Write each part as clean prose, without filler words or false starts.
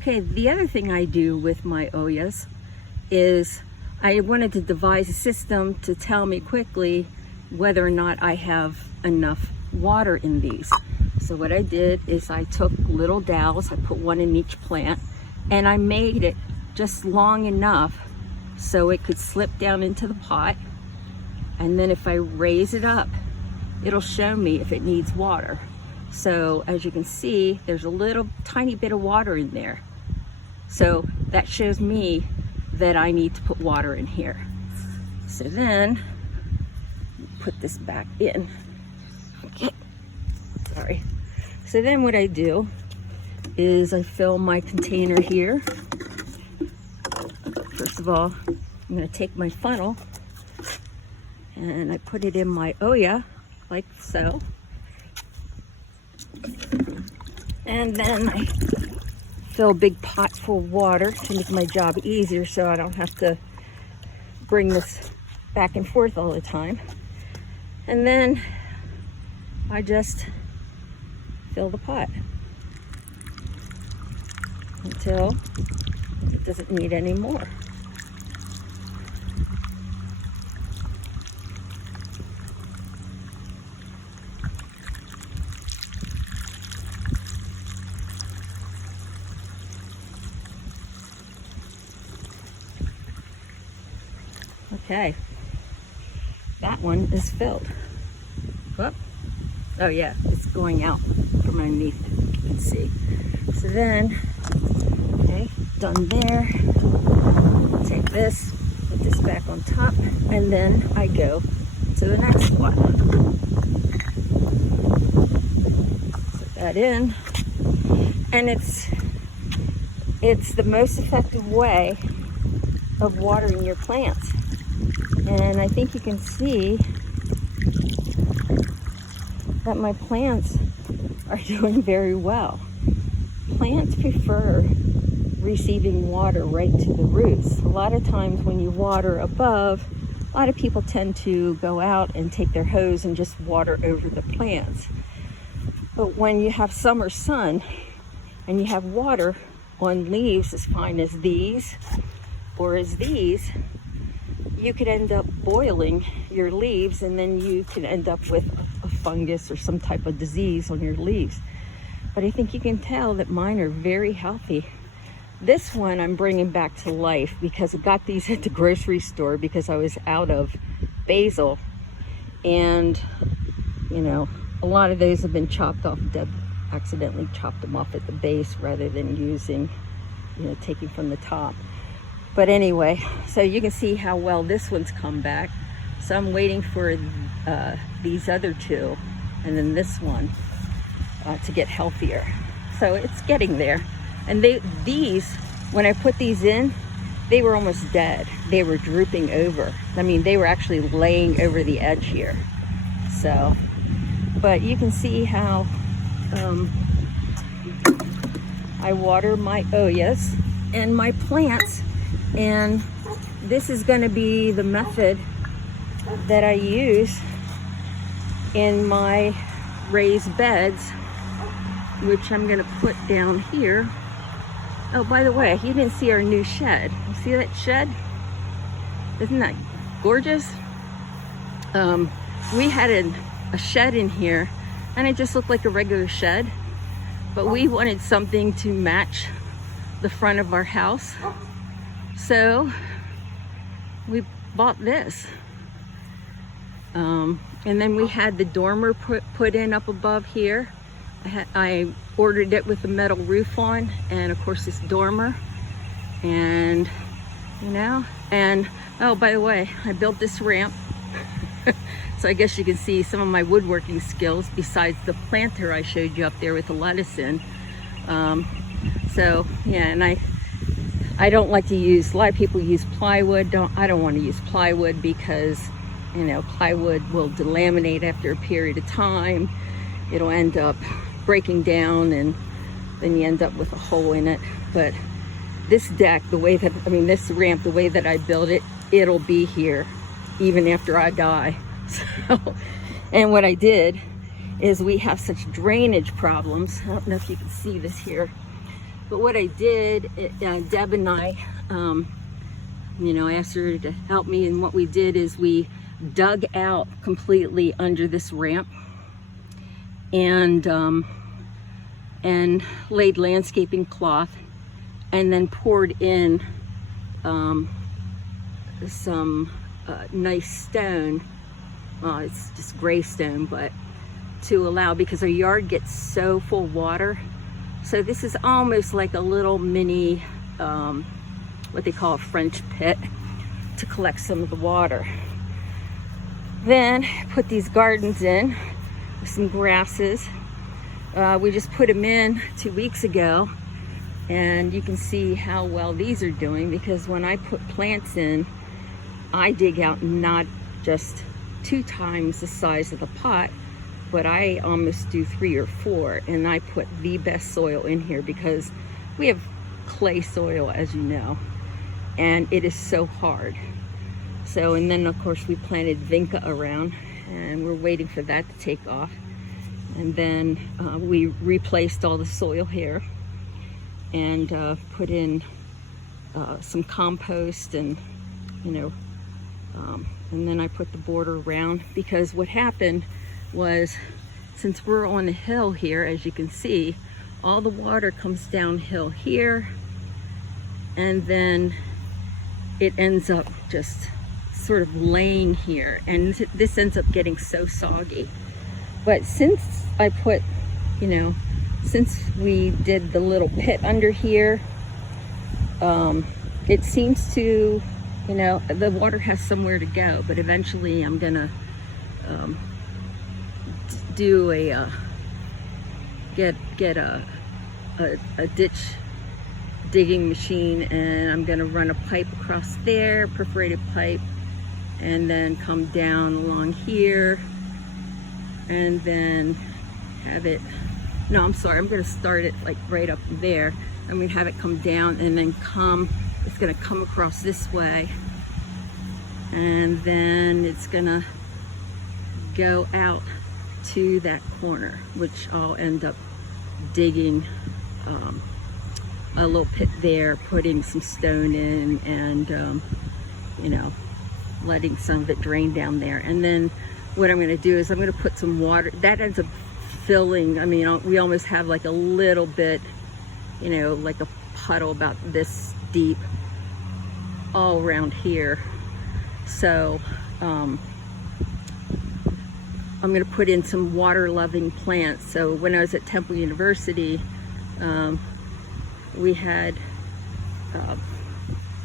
Okay, the other thing I do with my Oyas is I wanted to devise a system to tell me quickly whether or not I have enough water in these. So what I did is I took little dowels, I put one in each plant, and I made it just long enough so it could slip down into the pot. And then if I raise it up, it'll show me if it needs water. So as you can see, there's a little tiny bit of water in there. So that shows me that I need to put water in here. So then, put this back in. Okay, sorry. So then what I do is I fill my container here. First of all, I'm gonna take my funnel and I put it in my Oya, like so. And then I fill a big pot full of water to make my job easier so I don't have to bring this back and forth all the time. And then I just fill the pot until it doesn't need any more. Okay, that one is filled. Whoop. Oh yeah, it's going out from underneath, you can see. So then, okay, done there. Take this, put this back on top, and then I go to the next one. Put that in, and it's the most effective way of watering your plants. And I think you can see that my plants are doing very well. Plants prefer receiving water right to the roots. A lot of times when you water above, a lot of people tend to go out and take their hose and just water over the plants. But when you have summer sun and you have water on leaves as fine as these or as these, you could end up boiling your leaves, and then you can end up with a fungus or some type of disease on your leaves. But I think you can tell that mine are very healthy. This one I'm bringing back to life because I got these at the grocery store because I was out of basil, and you know, a lot of those have been chopped off. Deb accidentally chopped them off at the base rather than using, you know, taking from the top. But anyway, so you can see how well this one's come back. So I'm waiting for these other two and then this one to get healthier. So it's getting there. And these, when I put these in, they were almost dead. They were drooping over. I mean, they were actually laying over the edge here. So, but you can see how I water my Oyas and my plants. And this is going to be the method that I use in my raised beds, which I'm going to put down here. Oh, by the way, you didn't see our new shed. You see that shed? Isn't that gorgeous? We had a shed in here, and it just looked like a regular shed, but we wanted something to match the front of our house. So we bought this, and then we had the dormer put in up above here. I ordered it with a metal roof on, and of course this dormer, and you know, and oh, by the way, I built this ramp. So I guess you can see some of my woodworking skills besides the planter I showed you up there with the lettuce in. So yeah, and I don't like to use, a lot of people use plywood. I don't want to use plywood because, you know, plywood will delaminate after a period of time. It'll end up breaking down, and then you end up with a hole in it. But this deck, the way that, I mean, this ramp, the way that I built it, it'll be here even after I die. So, and what I did is we have such drainage problems. I don't know if you can see this here. But what I did, Deb and I, you know, I asked her to help me, and what we did is we dug out completely under this ramp and laid landscaping cloth, and then poured in some nice stone. Well, it's just gray stone, but to allow, because our yard gets so full of water. So this is almost like a little mini, what they call a French pit, to collect some of the water. Then put these gardens in with some grasses. We just put them in 2 weeks ago, and you can see how well these are doing, because when I put plants in, I dig out not just 2 times the size of the pot, but I almost do 3 or 4, and I put the best soil in here because we have clay soil, as you know, and it is so hard. So, and then of course we planted vinca around, and we're waiting for that to take off. And then we replaced all the soil here and put in some compost, and you know, and then I put the border around, because what happened was, since we're on a hill here, as you can see, all the water comes downhill here, and then it ends up just sort of laying here, and this ends up getting so soggy. But since I put, you know, since we did the little pit under here, it seems to, you know, the water has somewhere to go. But eventually I'm gonna do a get a ditch digging machine, and I'm gonna run a pipe across there, perforated pipe, and then come down along here, and then have it, no, I'm sorry, I'm gonna start it like right up there. I'm gonna have it come down, and then it's gonna come across this way, and then it's gonna go out to that corner, which I'll end up digging a little pit there, putting some stone in, and you know, letting some of it drain down there. And then what I'm going to do is I'm going to put some water that ends up filling. I mean, we almost have like a little bit, you know, like a puddle about this deep all around here. So I'm going to put in some water loving plants. So when I was at Temple University, we had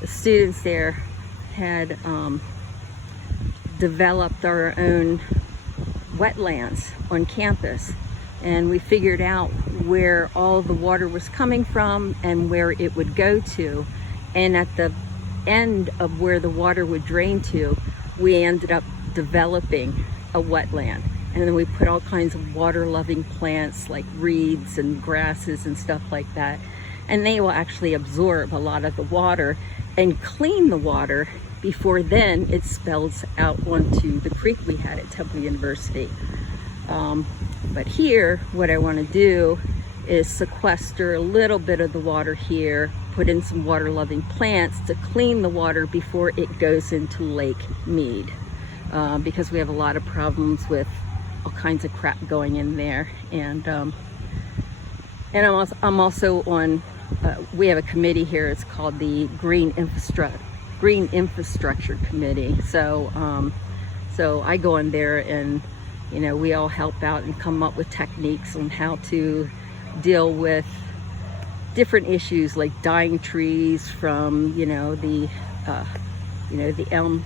the students there had developed our own wetlands on campus, and we figured out where all the water was coming from and where it would go to, and at the end of where the water would drain to, we ended up developing a wetland. And then we put all kinds of water loving plants like reeds and grasses and stuff like that, and they will actually absorb a lot of the water and clean the water before then it spills out onto the creek we had at Temple University. But here, what I want to do is sequester a little bit of the water here, put in some water loving plants to clean the water before it goes into Lake Mead, because we have a lot of problems with all kinds of crap going in there. And I'm also on, we have a committee here, it's called the Green Infrastructure Committee. So so I go in there, and you know, we all help out and come up with techniques on how to deal with different issues like dying trees from, you know, the elm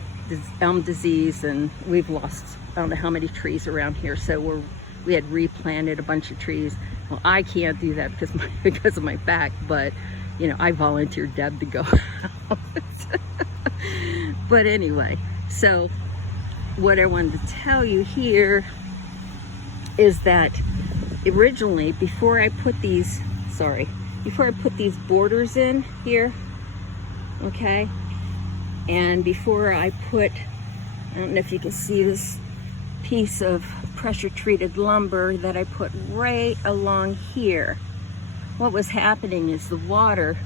disease, and we've lost I don't know how many trees around here. So we had replanted a bunch of trees. Well, I can't do that because of my back, but you know, I volunteered Deb to go out. But anyway, so what I wanted to tell you here is that originally, before I put these borders in here, okay, and before I put, I don't know if you can see this piece of pressure treated lumber that I put right along here. what was happening is the water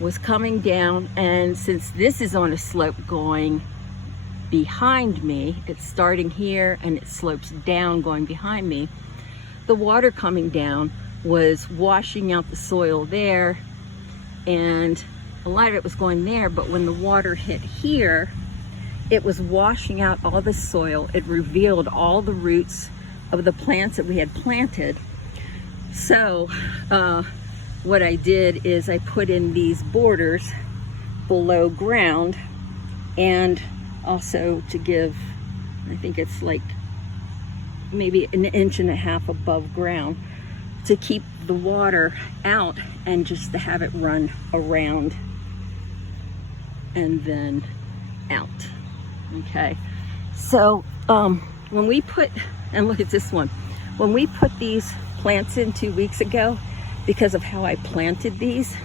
was coming down, and since this is on a slope going behind me, it's starting here and it slopes down going behind me, the water coming down was washing out the soil there, and a lot of it was going there, but when the water hit here, it was washing out all the soil. It revealed all the roots of the plants that we had planted. So what I did is I put in these borders below ground, and also to give, I think it's like maybe 1.5 inches above ground, to keep the water out and just to have it run around and then out. Okay, so when we put, and look at this one, when we put these plants in 2 weeks ago, because of how I planted these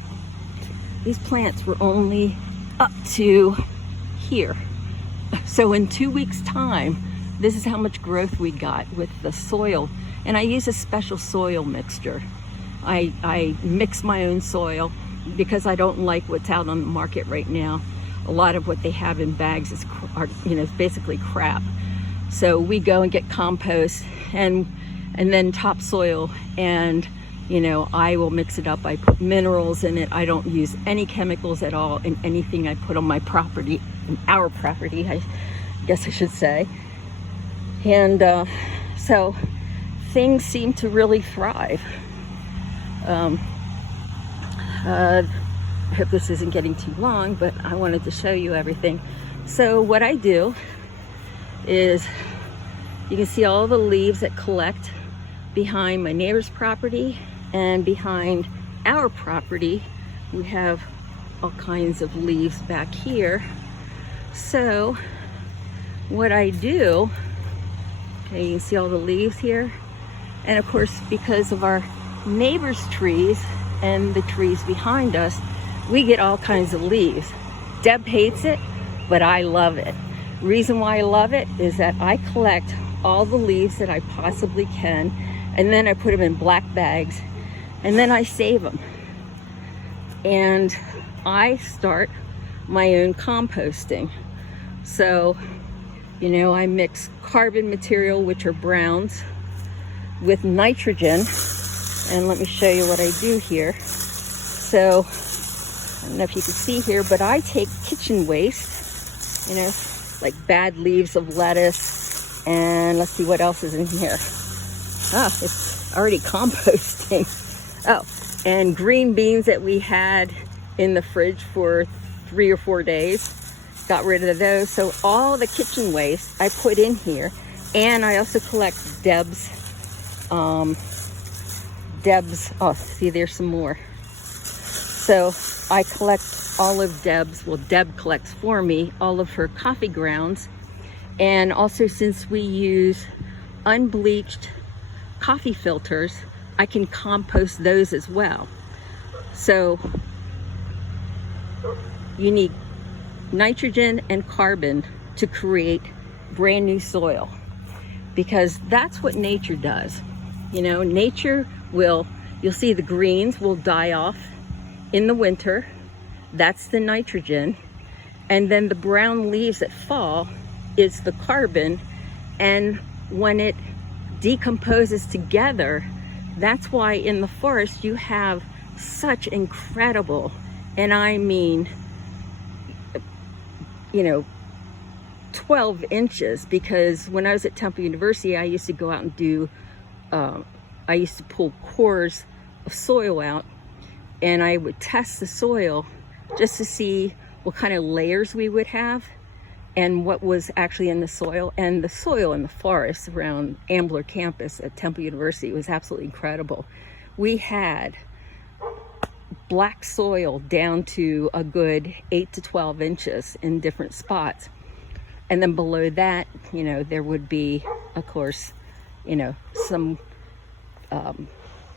plants were only up to here. So in 2 weeks time, this is how much growth we got with the soil. And I use a special soil mixture. I mix my own soil because I don't like what's out on the market right now. A lot of what they have in bags is basically crap. So we go and get compost and then topsoil, and I will mix it up. I put minerals in it. I don't use any chemicals at all in anything I put on my property, in our property, I guess I should say. And so things seem to really thrive. I hope this isn't getting too long, but I wanted to show you everything. So what I do is, you can see all the leaves that collect behind my neighbor's property and behind our property. We have all kinds of leaves back here. So what I do, okay, you can see all the leaves here. And of course, because of our neighbor's trees and the trees behind us, we get all kinds of leaves. Deb hates it, but I love it. Reason why I love it is that I collect all the leaves that I possibly can, and then I put them in black bags, and then I save them. And I start my own composting. So, I mix carbon material, which are browns, with nitrogen. And let me show you what I do here. So, I don't know if you can see here, but I take kitchen waste, like bad leaves of lettuce, and let's see what else is in here. It's already composting. Oh, and green beans that we had in the fridge for 3 or 4 days, got rid of those. So all the kitchen waste I put in here, and I also collect Deb's, oh, see, there's some more. So I collect all of Deb's, well, Deb collects for me all of her coffee grounds. And also, since we use unbleached coffee filters, I can compost those as well. So you need nitrogen and carbon to create brand new soil, because that's what nature does. Nature will, you'll see the greens will die off in the winter. That's the nitrogen. And then the brown leaves that fall is the carbon. And when it decomposes together, that's why in the forest you have such incredible, and I mean 12 inches, because when I was at Temple University, I used to go out and do, I used to pull cores of soil out, and I would test the soil just to see what kind of layers we would have and what was actually in the soil. And the soil in the forest around Ambler campus at Temple University was absolutely incredible. We had black soil down to a good 8 to 12 inches in different spots. And then below that, there would be, of course, some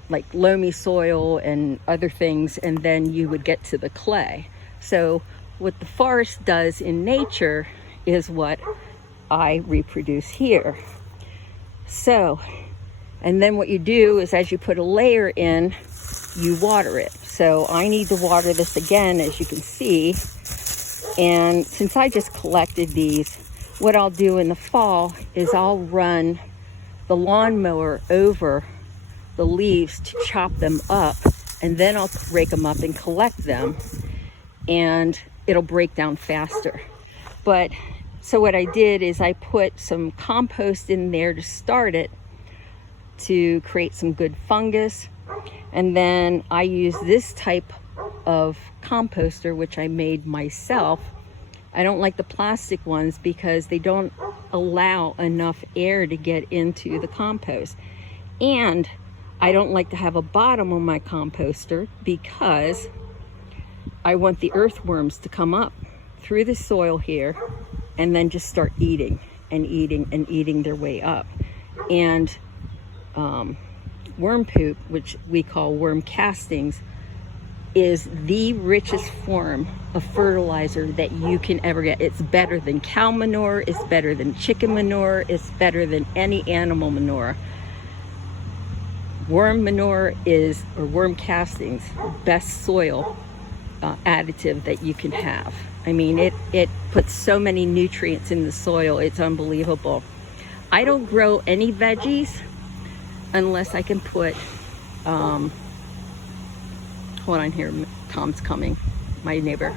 like loamy soil and other things, and then you would get to the clay. So what the forest does in nature is what I reproduce here. So, and then what you do is, as you put a layer in, you water it. So I need to water this again, as you can see. And since I just collected these, what I'll do in the fall is I'll run the lawnmower over the leaves to chop them up, and then I'll rake them up and collect them, and it'll break down faster. But so what I did is I put some compost in there to start it, to create some good fungus. And then I use this type of composter, which I made myself. I don't like the plastic ones because they don't allow enough air to get into the compost. And I don't like to have a bottom on my composter because I want the earthworms to come up through the soil here and then just start eating and eating and eating their way up. And worm poop, which we call worm castings, is the richest form of fertilizer that you can ever get. It's better than cow manure, it's better than chicken manure, it's better than any animal manure. Worm manure is, or worm castings, best soil additive that you can have. I mean, it puts so many nutrients in the soil, it's unbelievable. I don't grow any veggies unless I can put, hold on here, Tom's coming, my neighbor.